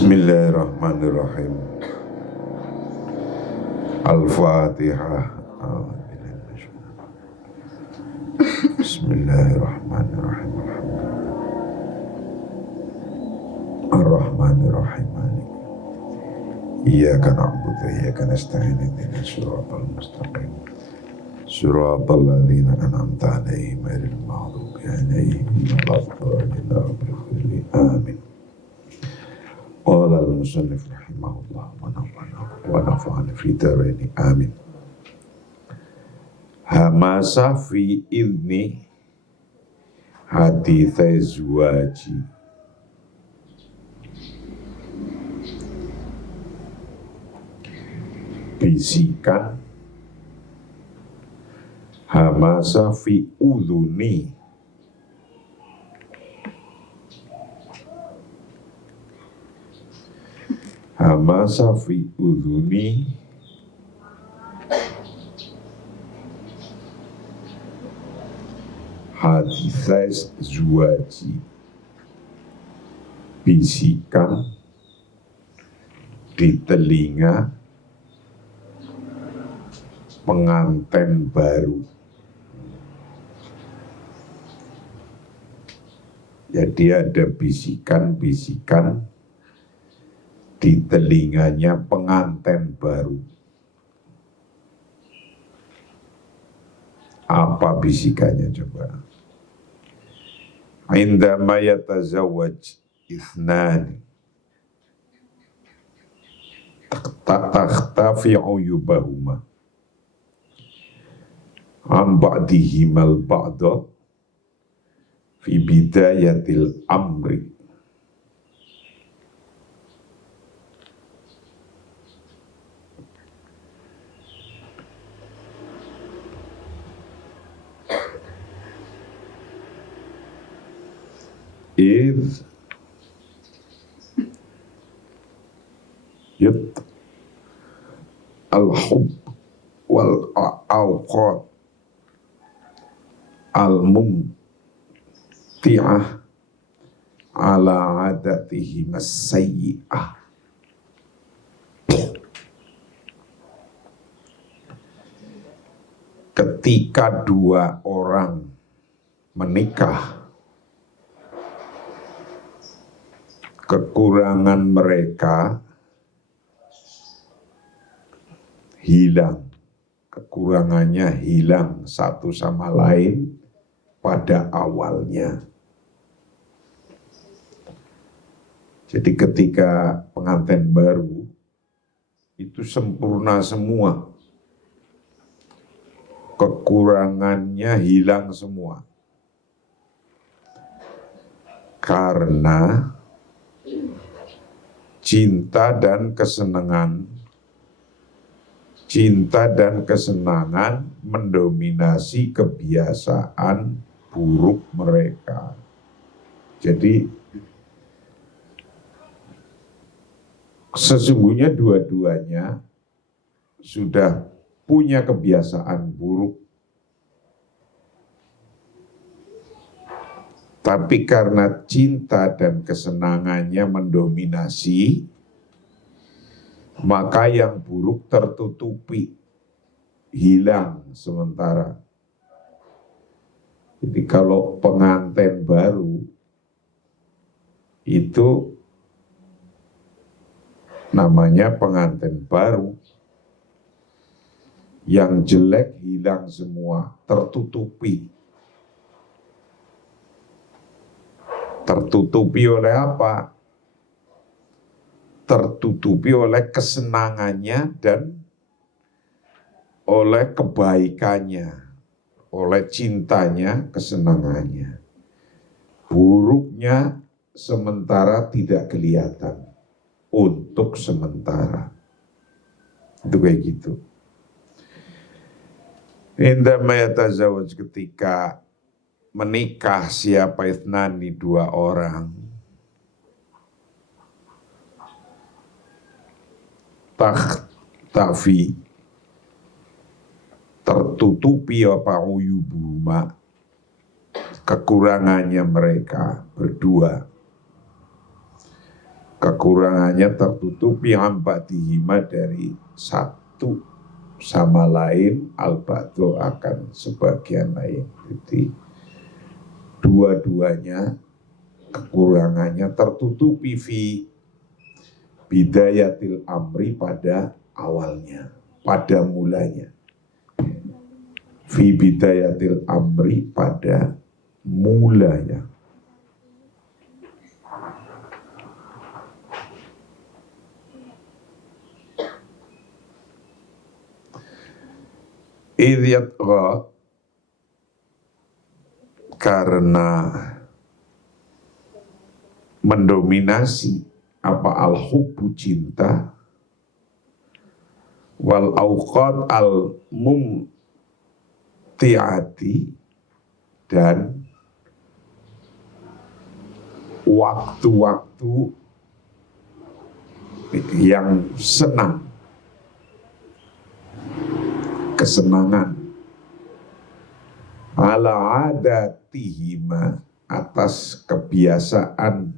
Bismillahirrahmanirrahim. Al-Fatihah. Bismillahirrahmanirrahim. Ar-Rahmanirrahim. Iyyaka na'budu wa iyyaka nasta'in ihdinas siratal mustaqim. Siratal ladzina an'amta 'alaihim ghairil maghdubi 'alaihim waladdallin. Amin. Qala al-musannif rahimahullah wa nafa'ana fi dharaini amin. Hamasa fi idni haditsai zuwaji. Bisikan hamasa fi udhuni hamasa fi udhuni haditsai zuwaji. Bisikan di telinga pengantin baru. Jadi ada bisikan-bisikan di telinganya pengantin baru. Apa bisikannya coba? Indama yatazawwaj ithnani takhtafi'u yubahuma ba'dihimal ba'da fi bidayatil amri. Idh yut al-hub wal awqat al-mumti'ah ala adatihim as-sayyi'ah. Ketika dua orang menikah, kekurangan mereka hilang. Kekurangannya hilang satu sama lain pada awalnya. Jadi ketika pengantin baru itu sempurna semua, kekurangannya hilang semua. Karena cinta dan kesenangan mendominasi kebiasaan buruk mereka. Jadi sesungguhnya dua-duanya sudah punya kebiasaan buruk. Tapi karena cinta dan kesenangannya mendominasi, maka yang buruk tertutupi, hilang sementara. Jadi kalau pengantin baru itu namanya pengantin baru, yang jelek hilang semua, tertutupi. Tertutupi oleh apa? Tertutupi oleh kesenangannya dan oleh kebaikannya, oleh cintanya, kesenangannya. Buruknya sementara tidak kelihatan, untuk sementara. Itu kayak gitu. Indama yatazawwaj, ketika menikah siapa ithnani, dua orang, takhtafi, tertutupi apa uyubuhuma, kekurangannya mereka berdua, kekurangannya tertutupi ambadihima dari satu sama lain, al-ba'du akan sebagian lain. Jadi dua-duanya kekurangannya tertutupi fi bidayatil amri pada awalnya, pada mulanya. Fi bidayatil amri pada mulanya. Idyat karena mendominasi apa al-hubbu cinta wal awqat al-mumti'ati dan waktu-waktu yang senang, kesenangan, ala adatihima atas kebiasaan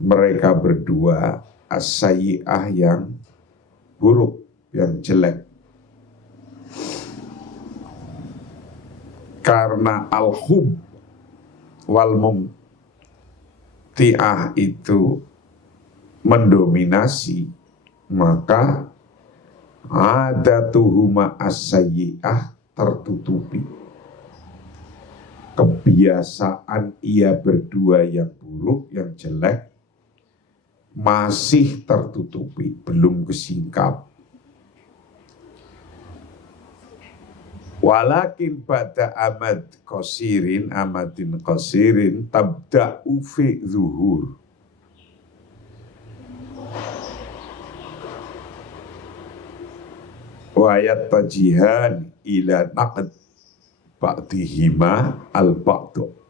mereka berdua, as-sayyi'ah yang buruk, yang jelek. Karena al-hub wal mumti'ah itu mendominasi, maka adatuhuma as-sayyi'ah tertutupi. Kebiasaan ia berdua yang buruk, yang jelek masih tertutupi, belum kesingkap. Walakin pada amadin qasirin tabda'u fi zuhur. Wa yattajihan ila naqd ba'dihima al-ba'du.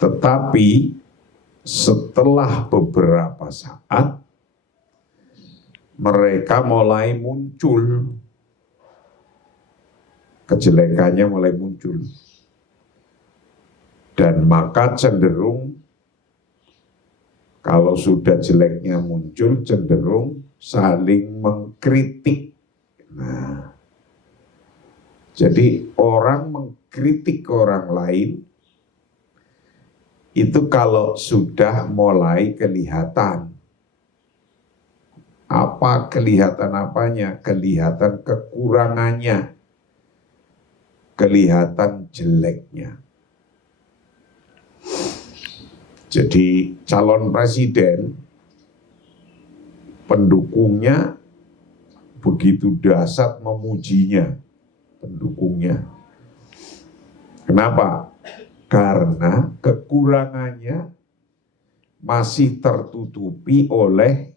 Tetapi setelah beberapa saat mereka mulai muncul, kejelekannya mulai muncul, dan maka cenderung kalau sudah jeleknya muncul cenderung saling mengkritik. Nah, jadi orang mengkritik orang lain itu kalau sudah mulai kelihatan. Apa kelihatan apanya? Kelihatan kekurangannya, kelihatan jeleknya. Jadi calon presiden, pendukungnya begitu dahsyat memujinya, pendukungnya. Kenapa? Karena kekurangannya masih tertutupi oleh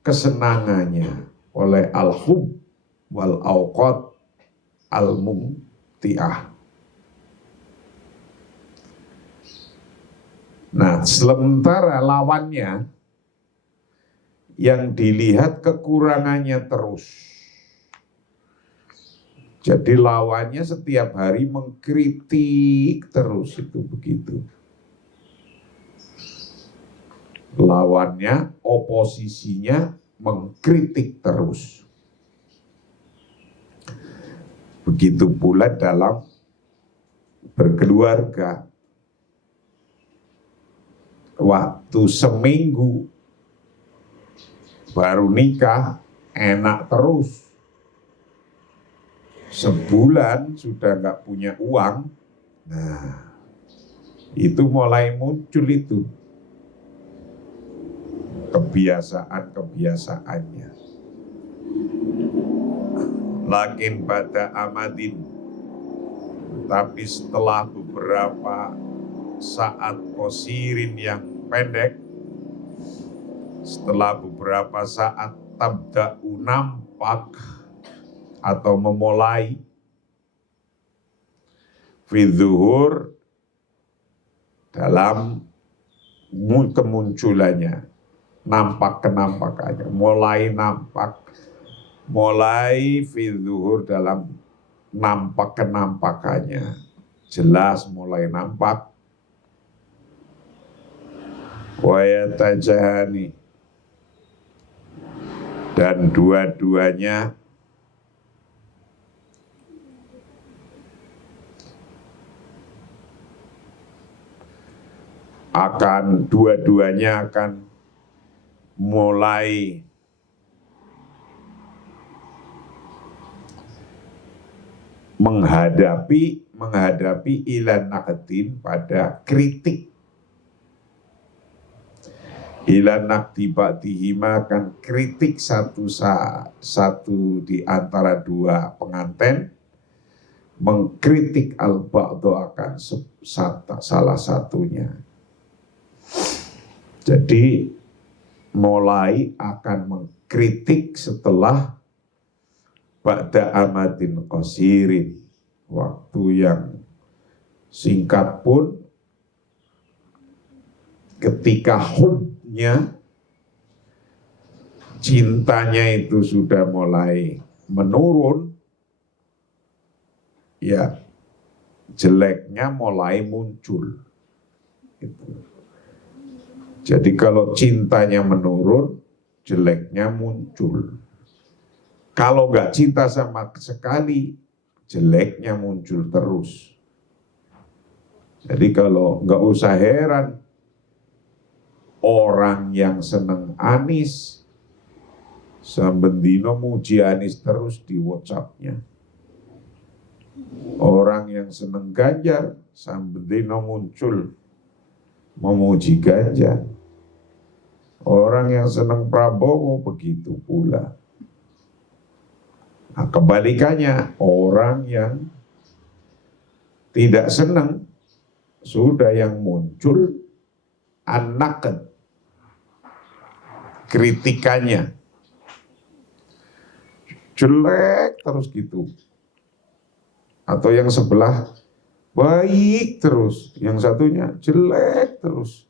kesenangannya, oleh al-hub wal awqat al-mumti'ah. Nah, sementara lawannya yang dilihat kekurangannya terus. Jadi lawannya setiap hari mengkritik terus, itu begitu. Lawannya, oposisinya mengkritik terus. Begitu pula dalam berkeluarga. Waktu seminggu baru nikah enak terus. Sebulan sudah nggak punya uang. Nah, itu mulai muncul itu kebiasaan-kebiasaannya. Lakin pada amadin, tapi setelah beberapa saat qasirin yang pendek, setelah beberapa saat tabda'u nampak atau memulai fi zuhur dalam kemunculannya, nampak kenampakannya, mulai nampak, mulai fi zuhur dalam nampak kenampakannya, jelas mulai nampak wa yatajahani, dan dua-duanya akan mulai menghadapi ilan naqdin pada kritik. Ilan naqdi ba'dihima, kan kritik satu di antara dua pengantin, mengkritik al-ba'du akan salah satunya. Jadi mulai akan mengkritik setelah ba'da amadin qasirin, waktu yang singkat pun, ketika hubnya, cintanya itu sudah mulai menurun, ya jeleknya mulai muncul. Jadi kalau cintanya menurun, jeleknya muncul. Kalau nggak cinta sama sekali, jeleknya muncul terus. Jadi kalau nggak usah heran, orang yang seneng Anies, sambendino muji Anies terus di WhatsApp-nya. Orang yang seneng Ganjar, sambendino muncul memuji Ganjar. Orang yang seneng Prabowo begitu pula. Nah, kebalikannya, orang yang tidak senang, sudah yang muncul anak kritikannya. Jelek terus gitu. Atau yang sebelah baik terus, yang satunya jelek terus.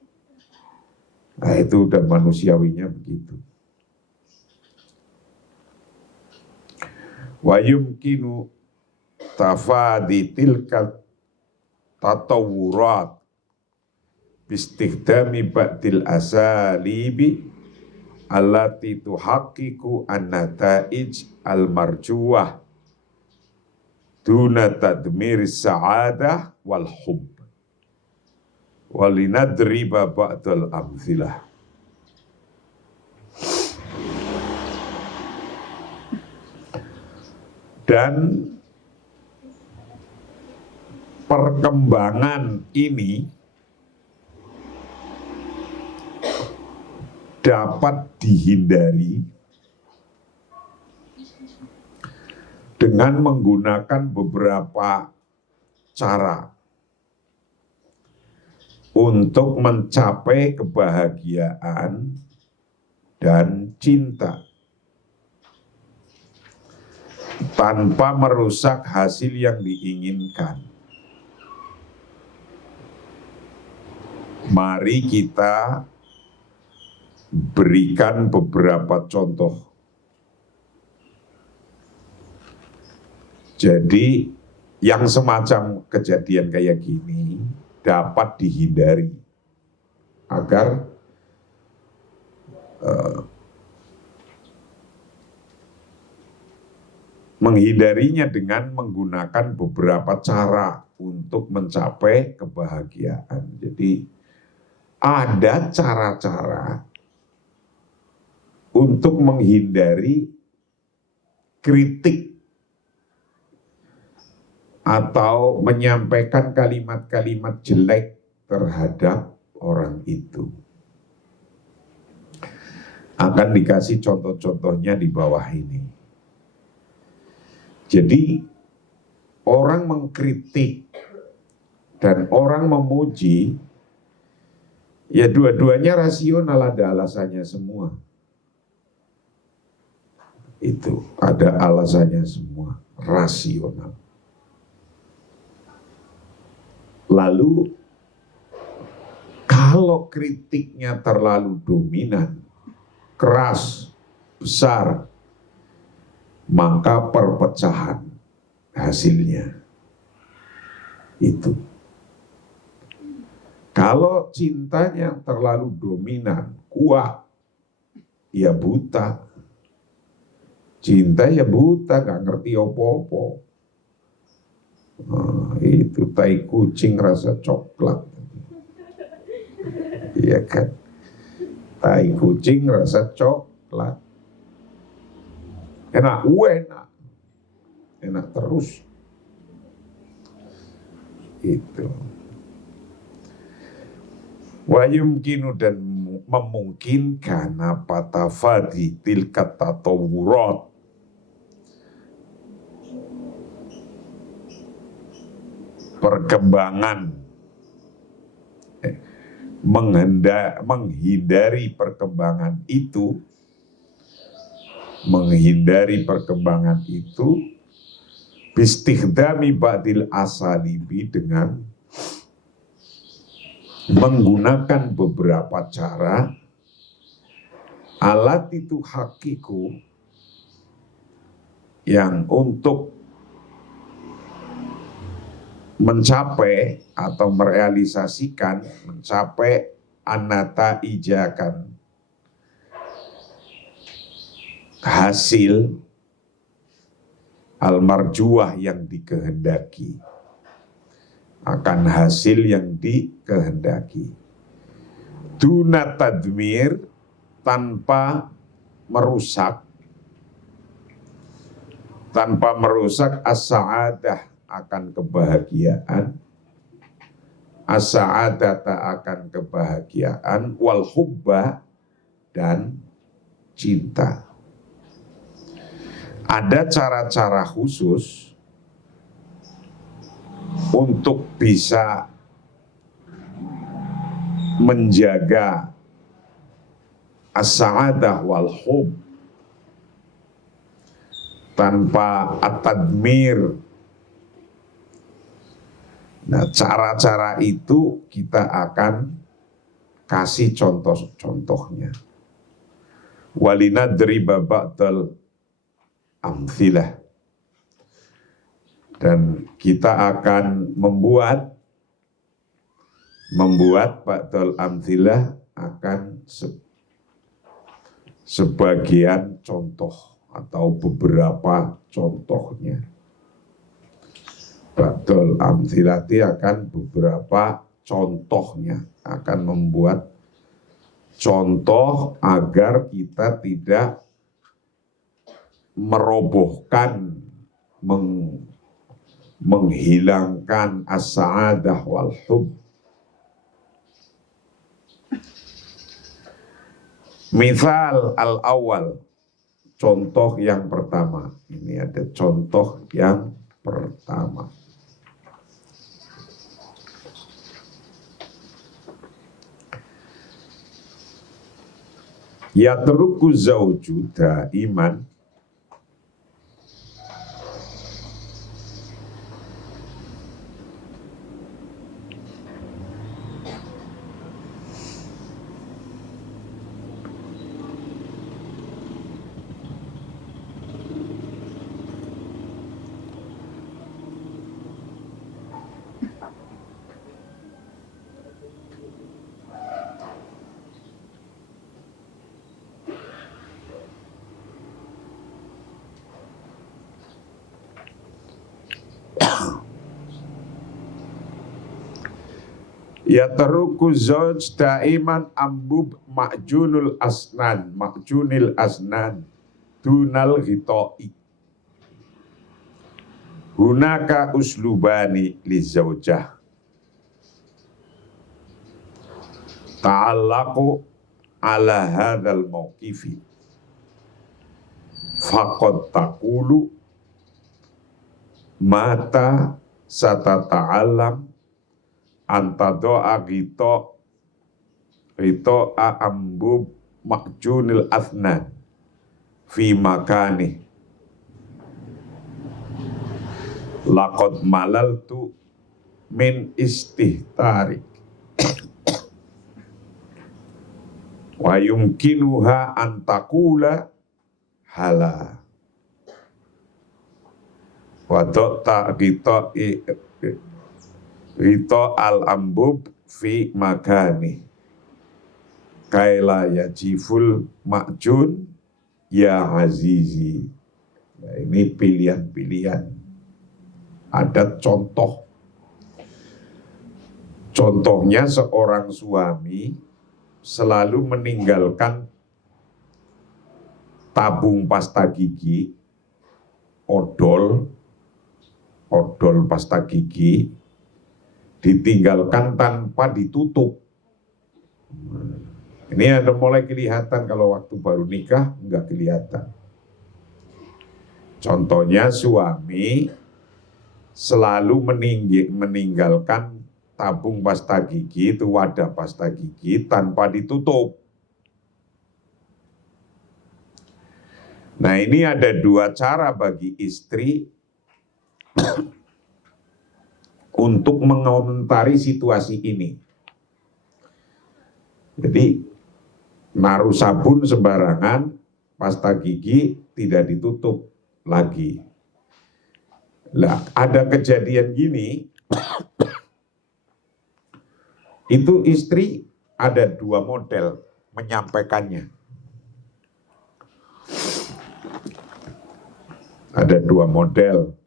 Nah, itu udah manusiawinya begitu. Wa yumkinu tafadi tilka tatawurat bistikhdami ba'dil asalibi allati tuhaqqiqu an-nata'ij al-marjuwah duna tadmir sa'adah wal hub walinadriba ba'dal amthilah. Dan perkembangan ini dapat dihindari dengan menggunakan beberapa cara untuk mencapai kebahagiaan dan cinta tanpa merusak hasil yang diinginkan. Mari kita berikan beberapa contoh. Jadi yang semacam kejadian kayak gini dapat dihindari agar menghindarinya dengan menggunakan beberapa cara untuk mencapai kebahagiaan. Jadi ada cara-cara untuk menghindari kritik atau menyampaikan kalimat-kalimat jelek terhadap orang itu. Akan dikasih contoh-contohnya di bawah ini. Jadi orang mengkritik dan orang memuji, ya dua-duanya rasional, ada alasannya semua. Itu ada alasannya semua, rasional. Lalu kalau kritiknya terlalu dominan, keras, besar, maka perpecahan hasilnya itu. Kalau cintanya terlalu dominan, kuat, ya buta. Cinta ya buta, gak ngerti opo-opo. Itu tai kucing rasa coklat. Iya kan? Tai kucing rasa coklat. Enak, enak terus. Itu. Wa yumkinu, dan memungkinkan apa tafadi tilkat tatawurat, perkembangan, menghindari perkembangan itu, bistikhdami ba'dil asalibi, dengan menggunakan beberapa cara, alat itu hakiku, yang untuk mencapai atau merealisasikan, mencapai anata ijakan, hasil al-marjuah yang dikehendaki, akan hasil yang dikehendaki. Duna tadmir, tanpa merusak as-sa'adah, akan kebahagiaan, as-sa'adata, akan kebahagiaan, wal hubba, dan cinta. Ada cara-cara khusus untuk bisa menjaga as-sa'adah wal hub tanpa at-tadmir. Nah, cara-cara itu kita akan kasih contoh-contohnya. Walinadriba ba'dal amthilah, dan kita akan membuat ba'dal amthilah, akan sebagian contoh atau beberapa contohnya. Ba'dal amthilati, akan beberapa contohnya, akan membuat contoh agar kita tidak merobohkan, menghilangkan as-sa'adah wal hub. Misal al-awwal, contoh yang pertama. Ini ada contoh yang pertama. Yatruku zawju daiman, yatruku zawj daiman ambub ma'junil asnan dunal ghita'i. Hunaka uslubani li zawjah ta'allaqu ala hadzal mauqifi, faqad taqulu mata satata'allam antado'a ghito ambub makjunil asnan fi makani laqad malaltu min istihtarik wa yumkinuha antakula hala wa ta ghito al ambub fi makani kaila yajiful makjun ya azizi. Nah, ini pilihan-pilihan. Ada contoh. Contohnya seorang suami selalu meninggalkan tabung pasta gigi, odol pasta gigi, ditinggalkan tanpa ditutup. Ini ada mulai kelihatan kalau waktu baru nikah, enggak kelihatan. Contohnya suami selalu meninggalkan tabung pasta gigi, itu wadah pasta gigi tanpa ditutup. Nah, ini ada dua cara bagi istri untuk mengomentari situasi ini. Jadi, naruh sabun sembarangan, pasta gigi tidak ditutup lagi. Lah, ada kejadian gini, itu istri ada dua model menyampaikannya. Ada dua model.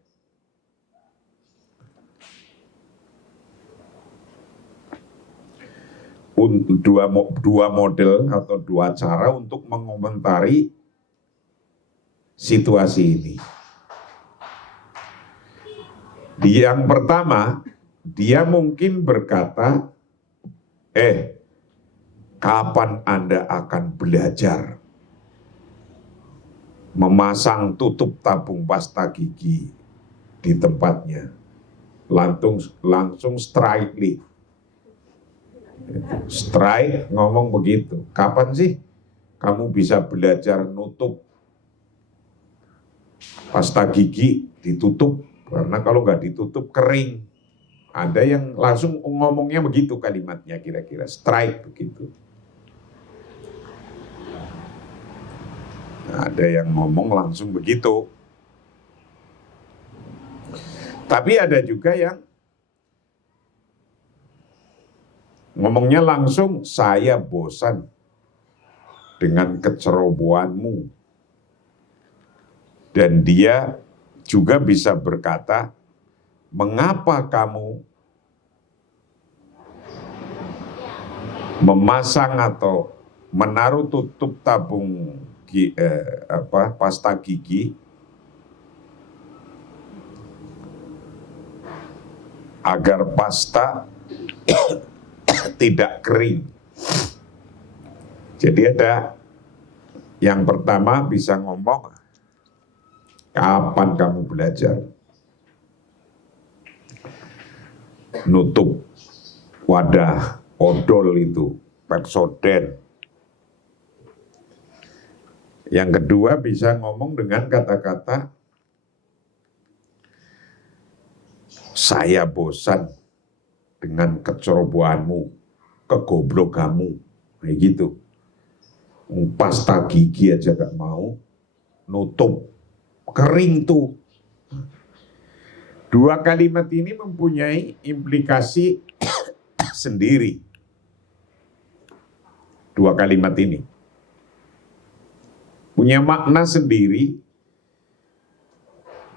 Dua model atau dua cara untuk mengomentari situasi ini. Yang pertama, dia mungkin berkata, kapan Anda akan belajar memasang tutup tabung pasta gigi di tempatnya? Langsung strike ngomong begitu. Kapan sih kamu bisa belajar nutup pasta gigi, ditutup? Karena kalau nggak ditutup kering. Ada yang langsung ngomongnya begitu kalimatnya, kira-kira strike begitu. Nah, ada yang ngomong langsung begitu. Tapi ada juga yang ngomongnya langsung, saya bosan dengan kecerobohanmu. Dan dia juga bisa berkata, mengapa kamu memasang atau menaruh tutup tabung pasta gigi agar pasta tidak kering. Jadi ada yang pertama bisa ngomong, kapan kamu belajar nutup wadah odol itu, Pepsodent. Yang kedua bisa ngomong dengan kata-kata, saya bosan dengan kecerobohanmu, kegoblokanmu, kayak gitu. Pasta gigi aja gak mau, nutup, kering tuh. Dua kalimat ini mempunyai implikasi sendiri. Dua kalimat ini punya makna sendiri.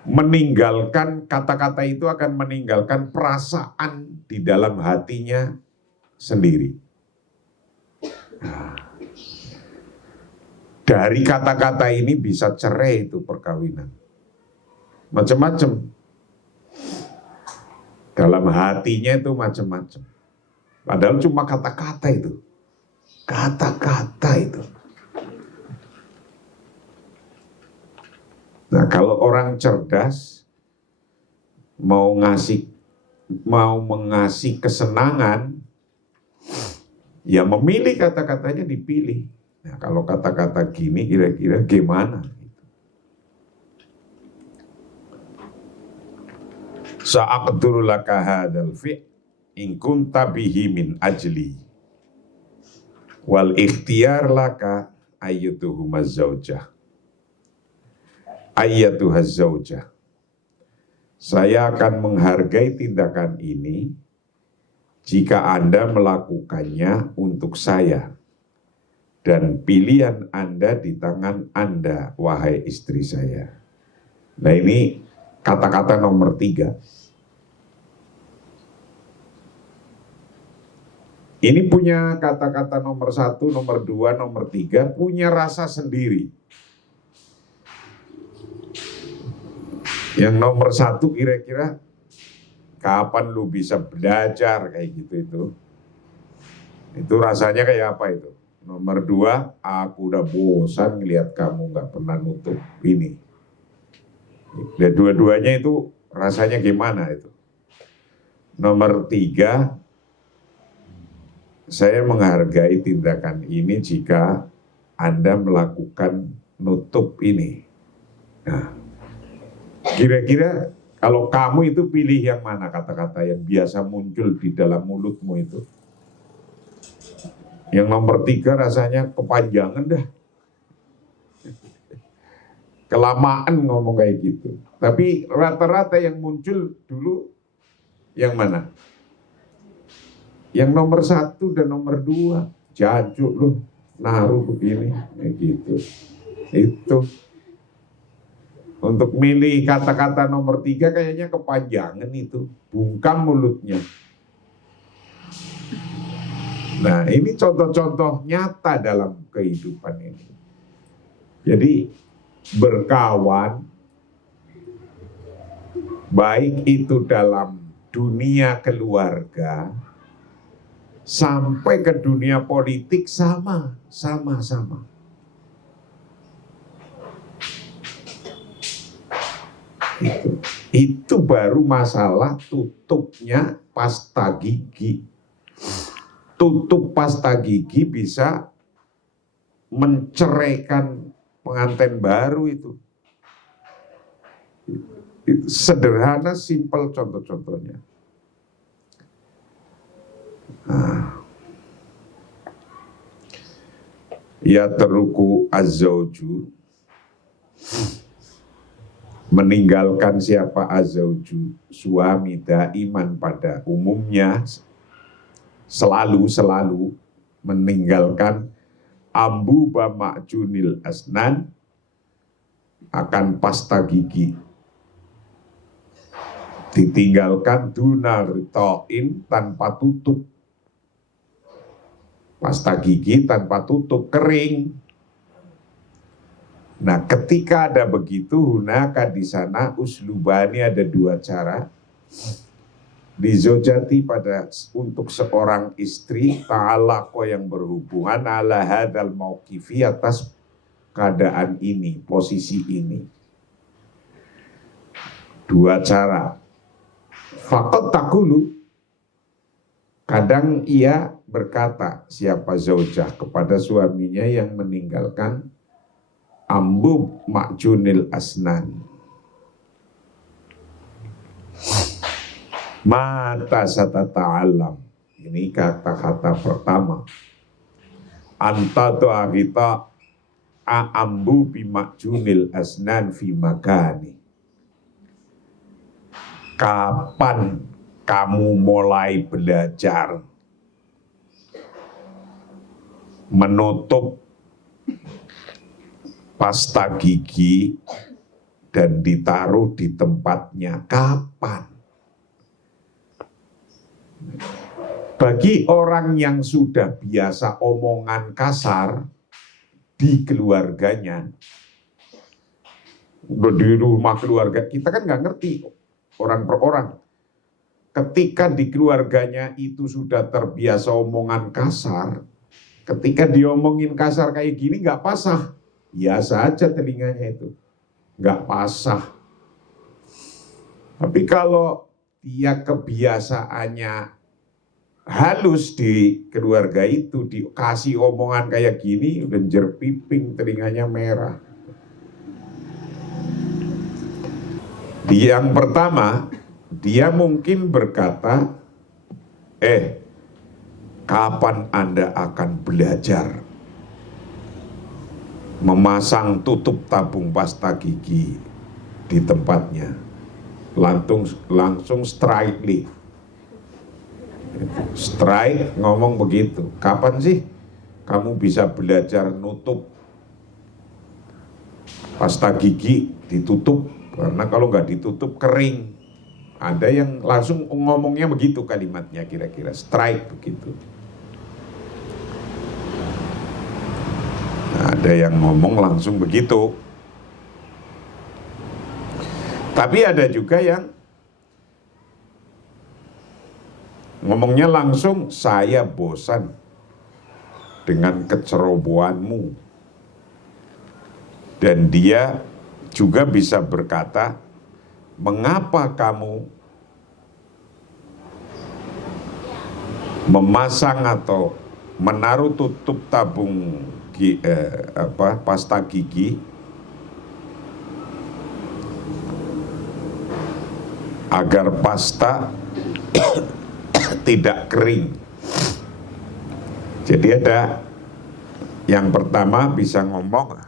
Meninggalkan kata-kata itu akan meninggalkan perasaan di dalam hatinya sendiri. Nah, dari kata-kata ini bisa cerai itu perkawinan. Macam-macam. Dalam hatinya itu macam-macam. Padahal cuma kata-kata itu. Kata-kata itu. Nah, kalau orang cerdas mau mengasih kesenangan, ya memilih kata-katanya dipilih. Nah, kalau kata-kata gini kira-kira gimana? Sa'aqduru laka hadzal fi' in kunta bihi min ajli wal ikhtiyar laka ayyatuhumaz zaujah. Ayyatuhaz zaujah. Saya akan menghargai tindakan ini jika Anda melakukannya untuk saya, dan pilihan Anda di tangan Anda, wahai istri saya. Nah, ini kata-kata nomor 3. Ini punya kata-kata nomor 1, nomor 2, nomor 3, punya rasa sendiri. Yang nomor 1 kira-kira, kapan lu bisa belajar kayak gitu itu. Itu rasanya kayak apa itu? Nomor 2, aku udah bosan ngelihat kamu nggak pernah nutup ini. Dan dua-duanya itu rasanya gimana itu? Nomor 3, saya menghargai tindakan ini jika Anda melakukan nutup ini. Nah, kira-kira kalau kamu itu pilih yang mana kata-kata yang biasa muncul di dalam mulutmu itu? Yang nomor 3 rasanya kepanjangan dah. Kelamaan ngomong kayak gitu. Tapi rata-rata yang muncul dulu yang mana? Yang nomor 1 dan nomor 2, jajuk loh, naruh begini, kayak gitu. Itu. Untuk milih kata-kata nomor 3 kayaknya kepanjangan itu, bungkam mulutnya. Nah, ini contoh-contoh nyata dalam kehidupan ini. Jadi berkawan, baik itu dalam dunia keluarga, sampai ke dunia politik sama. Itu baru masalah tutupnya pasta gigi. Tutup pasta gigi bisa menceraikan pengantin baru itu. Sederhana, simpel contoh-contohnya. Ya teruku azzauju, meninggalkan siapa azzauju, suami daiman pada umumnya selalu meninggalkan ambu bama'junil asnan, akan pasta gigi, ditinggalkan dunar to'in, tanpa tutup. Pasta gigi tanpa tutup, kering. Nah, ketika ada begitu, hunaka di sana uslubani, ada 2 cara. Dizojati pada untuk seorang istri, ta'alaqo yang berhubungan, ala hadal mauqifi, atas keadaan ini, posisi ini. 2 cara. Faqad taqulu, kadang ia berkata, siapa zaujah, kepada suaminya yang meninggalkan ambu ma'junil asnan. Mata satata'alam. Ini kata-kata pertama. Anta tu'agita a'ambu bima'junil asnan fi makani. Kapan kamu mulai belajar menutup pasta gigi dan ditaruh di tempatnya? Kapan? Bagi orang yang sudah biasa omongan kasar di keluarganya, di rumah keluarga, kita kan nggak ngerti orang per orang. Ketika di keluarganya itu sudah terbiasa omongan kasar, ketika diomongin kasar kayak gini nggak pasah, biasa aja telinganya itu, nggak pasah. Tapi kalau dia kebiasaannya halus di keluarga itu, dikasih omongan kayak gini, genjer piping, telinganya merah. Yang pertama, dia mungkin berkata, kapan Anda akan belajar memasang tutup tabung pasta gigi di tempatnya? Langsung strikely. Strike ngomong begitu. Kapan sih kamu bisa belajar nutup pasta gigi ditutup? Karena kalau nggak ditutup kering. Ada yang langsung ngomongnya begitu kalimatnya kira-kira. Strike begitu. Nah, ada yang ngomong langsung begitu. Tapi ada juga yang ngomongnya langsung, saya bosan dengan kecerobohanmu. Dan dia juga bisa berkata, mengapa kamu memasang atau menaruh tutup tabung pasta gigi agar pasta tidak kering. Jadi ada yang pertama bisa ngomong,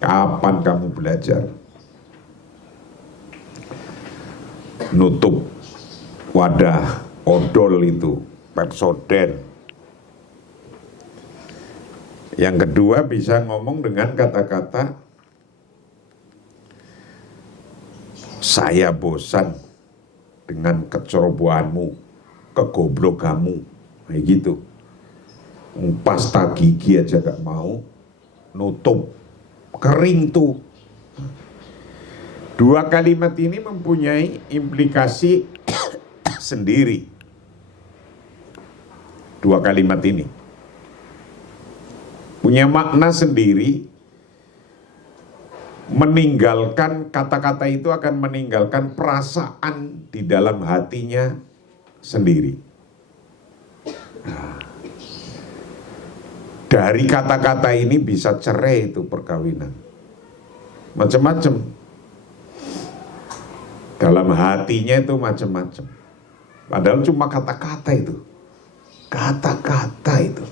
kapan kamu belajar nutup wadah odol itu, Pepsodent. Yang kedua bisa ngomong dengan kata-kata, saya bosan dengan kecerobohanmu, kegoblokanmu, kayak gitu. Pasta gigi aja gak mau nutup, kering tuh. Dua kalimat ini mempunyai implikasi sendiri. Dua kalimat ini punya makna sendiri. Meninggalkan kata-kata itu akan meninggalkan perasaan di dalam hatinya sendiri. Nah, dari kata-kata ini bisa cerai itu perkawinan. Macam-macam. Dalam hatinya itu macam-macam. Padahal cuma kata-kata itu. Kata-kata itu.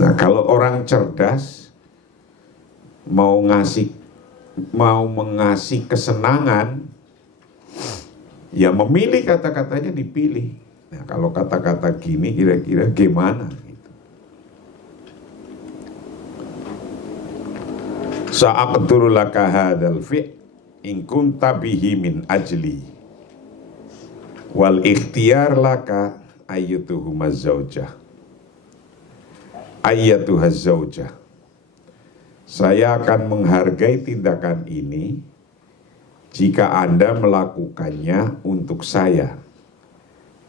Nah, kalau orang cerdas mau mengasih kesenangan, ya memilih kata-katanya dipilih. Nah, kalau kata-kata gini kira-kira gimana? Sa'aqduru laka hadzal fi' in kunta bihi min ajli wal ikhtiyar laka ayyatuhumaz zaujah. Ayyatuhaz zaujah, saya akan menghargai tindakan ini jika Anda melakukannya untuk saya,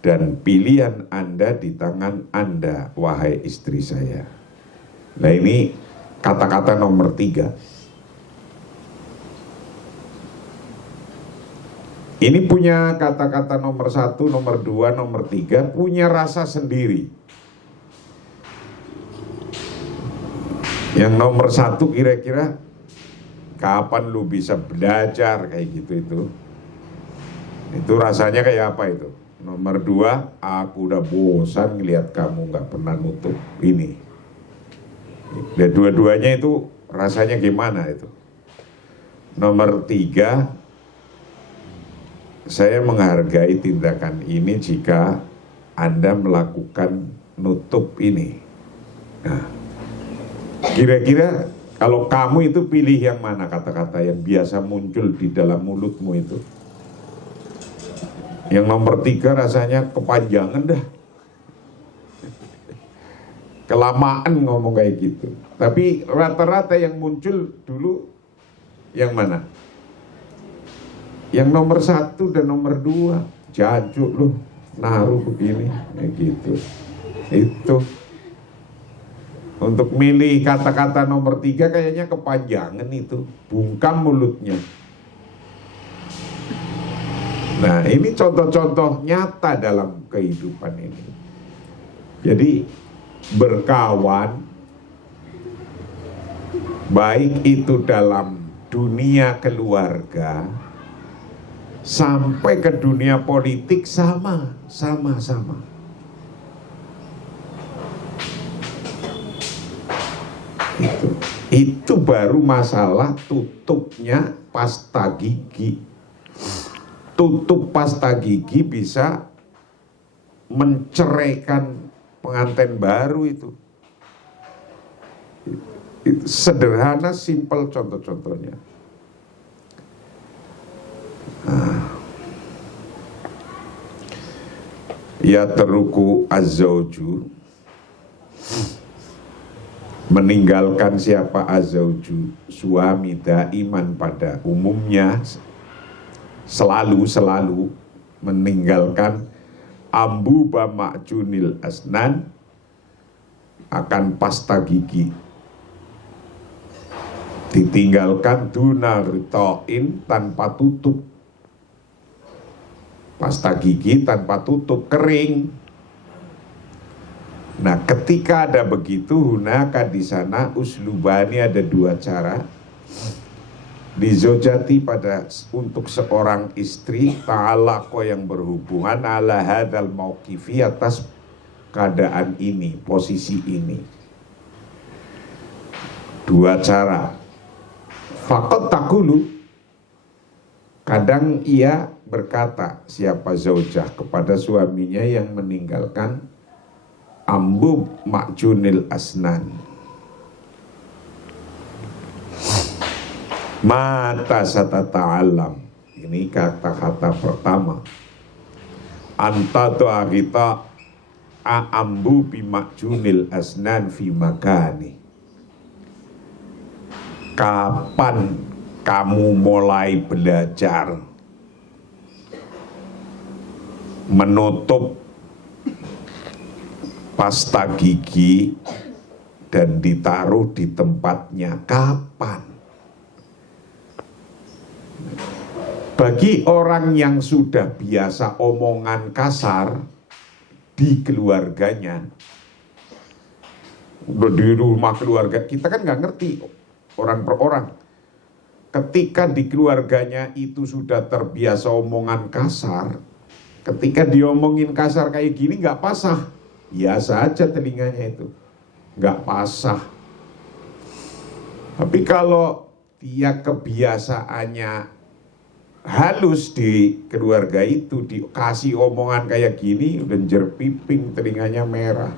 dan pilihan Anda di tangan Anda, wahai istri saya. Nah, ini kata-kata nomor 3. Ini punya kata-kata nomor 1, nomor 2, nomor 3, punya rasa sendiri. Yang nomor 1 kira-kira, kapan lu bisa belajar kayak gitu itu. Itu rasanya kayak apa itu? Nomor 2, aku udah bosan ngelihat kamu gak pernah nutup ini. Dan dua-duanya itu rasanya gimana itu? Nomor 3, saya menghargai tindakan ini jika Anda melakukan nutup ini. Nah, kira-kira kalau kamu itu pilih yang mana kata-kata yang biasa muncul di dalam mulutmu itu? Yang nomor 3 rasanya kepanjangan dah. Kelamaan ngomong kayak gitu. Tapi rata-rata yang muncul dulu yang mana? Yang nomor 1 dan nomor 2. Jajuk loh, naruh begini, kayak gitu. Itu. Untuk milih kata-kata nomor 3 kayaknya kepanjangan itu, bungkam mulutnya. Nah, ini contoh-contoh nyata dalam kehidupan ini. Jadi berkawan, baik itu dalam dunia keluarga sampai ke dunia politik sama. Itu baru masalah tutupnya pasta gigi. tutup pasta gigi bisa menceraikan pengantin baru itu. Itu sederhana, simpel contoh-contohnya. Ya teruku azzauju, meninggalkan siapa azzauju, suami daiman pada umumnya selalu meninggalkan ambuba ma'junil asnan, akan pasta gigi, ditinggalkan duna ritoin, tanpa tutup. Pasta gigi tanpa tutup, kering. Nah, ketika ada begitu, hunaka di sana uslubani, ada dua cara. Dizojati pada untuk seorang istri, ta'alaqo yang berhubungan, ala hadal mauqifi, atas keadaan ini, posisi ini. Dua cara. Faqad taqulu, kadang ia berkata, siapa zaujah, kepada suaminya yang meninggalkan ambu ma'junil asnan, mata satata'alam. Ini kata-kata pertama. Anta tu'arita a'ambu bima'junil asnan fi makani. Kapan kamu mulai belajar menutup pasta gigi dan ditaruh di tempatnya? Kapan? Bagi orang yang sudah biasa omongan kasar di keluarganya, di rumah keluarga, kita kan nggak ngerti orang per orang. Ketika di keluarganya itu sudah terbiasa omongan kasar, ketika diomongin kasar kayak gini nggak pasah, biasa aja telinganya itu, nggak pasah. Tapi kalau dia kebiasaannya halus di keluarga itu, dikasih omongan kayak gini, udah jerpiping, telinganya merah.